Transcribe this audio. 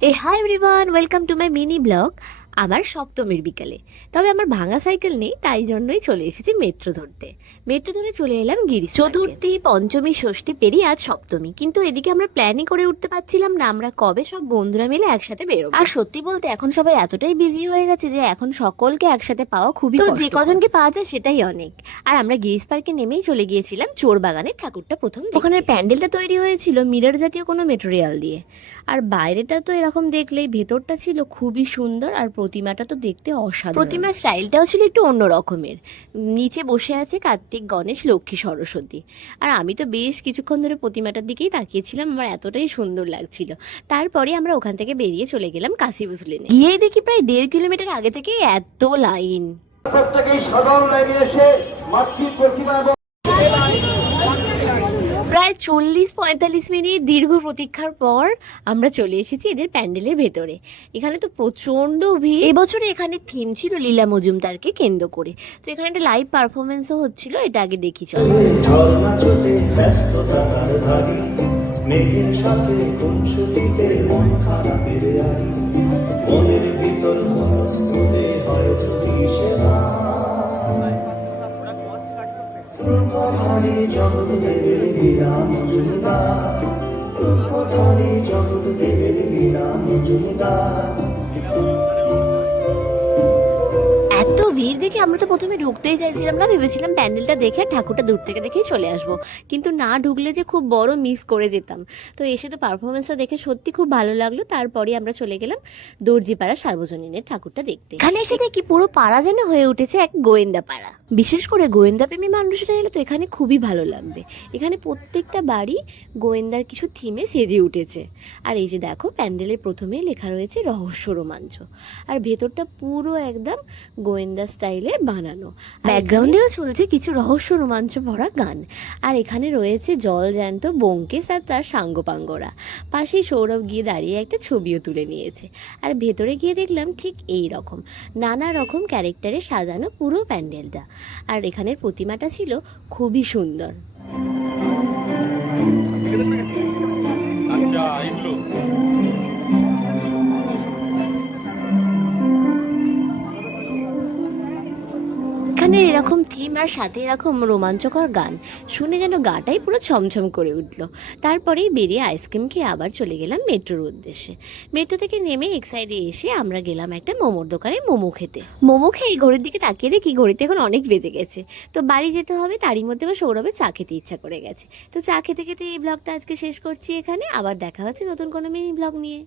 Hi everyone, welcome to my mini blog. আমার সপ্তমীর বিকালে, তবে আমার ভাঙা সাইকেল নেই, তাই জন্যই চলে এসেছি মেট্রো ধরতে। মেট্রো ধরে চলে এলাম গিরিশ। চতুর্থী, পঞ্চমী, ষষ্ঠী পেরিয়ে আজ সপ্তমী, কিন্তু এদিকে আমরা প্ল্যানই করে উঠতে পারছিলাম না আমরা কবে সব বন্ধুরা মিলে একসাথে বেরোবো। আর সত্যি বলতে এখন সবাই এতটাই বিজি হয়ে গেছে যে এখন সকলকে একসাথে পাওয়া খুবই কষ্টকর। যে কজনকে পাওয়া যায় সেটাই অনেক। আর আমরা গিরিশ পার্কে নেমেই চলে গিয়েছিলাম চোর বাগানের ঠাকুরটা প্রথম দেখতে। ওখানে প্যান্ডেলটা তৈরি হয়েছিল মিরর জাতীয় কোনো মেটেরিয়াল দিয়ে। আর বাইরেটা তো এরকম দেখলেই, ভেতরটা ছিল খুবই সুন্দর। আর প্রতিমাটা তো দেখতে অসাধারণ। প্রতিমার স্টাইলটাও ছিল একটু অন্য রকমের। নিচে বসে আছে কার্তিক, গণেশ, লক্ষ্মী, সরস্বতী। আর আমি তো বেশ কিছুক্ষণ ধরে প্রতিমাটার দিকেই তাকিয়েছিলাম, আমার এতটাই সুন্দর লাগছিল। তারপরে আমরা ওখান থেকে বেরিয়ে চলে গেলাম কাশী বসু লেনে। গিয়েই দেখি প্রায় 1.5 কিলোমিটার আগে থেকেই এত লাইন। প্রায় 40-45 মিনিট দীর্ঘ প্রতীক্ষার পর আমরা চলে এসেছি এদের প্যান্ডেলের ভেতরে। এখানে তো প্রচন্ড ভিড়। এবছরে এখানে থিম ছিল লীলা মজুমদারকে কেন্দ্র করে। তো এখানে একটা লাইভ পারফরমেন্সও হচ্ছিল, এটা আগে দেখি চল। এত ভিড় দেখে আমরা তো প্রথমে ঢুকতেই চাইছিলাম না, ভেবেছিলাম প্যান্ডেলটা দেখে ঠাকুরটা দূর থেকে দেখেই চলে আসবো, কিন্তু না ঢুকলে যে খুব বড় মিস করে যেতাম। তো এসে তো পারফরমেন্সটা দেখে সত্যি খুব ভালো লাগলো। তারপরে আমরা চলে গেলাম দর্জিপাড়া সার্বজনীনের ঠাকুরটা দেখতে। এখানে এসে দেখি পুরো পাড়া যেন হয়ে উঠেছে এক গোয়েন্দা পাড়া। বিশেষ করে গোয়েন্দা প্রেমী মানুষরা এলে তো এখানে খুবই ভালো লাগবে। এখানে প্রত্যেকটা বাড়ি গোয়েন্দার কিছু থিমে সেজে উঠেছে। আর এই যে দেখো, প্যান্ডেলের প্রথমে লেখা রয়েছে রহস্য রোমাঞ্চ। আর ভেতরটা পুরো একদম গোয়েন্দা স্টাইলে বানানো। ব্যাকগ্রাউন্ডেও চলছে কিছু রহস্য রোমাঞ্চ ভরা গান। আর এখানে রয়েছে জল জ্যান্ত ব্যোমকেশ আর তার সাঙ্গপাঙ্গরা। পাশেই সৌরভ গিয়ে দাঁড়িয়ে একটা ছবিও তুলে নিয়েছে। আর ভেতরে গিয়ে দেখলাম ঠিক এই রকম নানা রকম ক্যারেক্টারে সাজানো পুরো প্যান্ডেলটা। আর এখানের প্রতিমাটা ছিল খুবই সুন্দর। আচ্ছা, এগুলো এখানে এরকম থিম আর সাথে এরকম রোমাঞ্চকর গান শুনে যেন গাটাই পুরো ছমছম করে উঠলো। তারপরেই বেরিয়ে আইসক্রিম খেয়ে আবার চলে গেলাম মেট্রোর উদ্দেশ্যে। মেট্রো থেকে নেমে এক সাইডে এসে আমরা গেলাম একটা মোমোর দোকানে মোমো খেতে। মোমো খেয়ে ঘড়ির দিকে তাকিয়ে দেখি ঘড়িতে এখন অনেক বেজে গেছে। তো বাড়ি যেতে হবে, তারই মধ্যে আমার সৌরভে চা খেতে ইচ্ছা করে গেছে। তো চা খেতে খেতে এই ব্লগটা আজকে শেষ করছি এখানে। আবার দেখা হচ্ছে নতুন কোনো মিনি ব্লগ নিয়ে।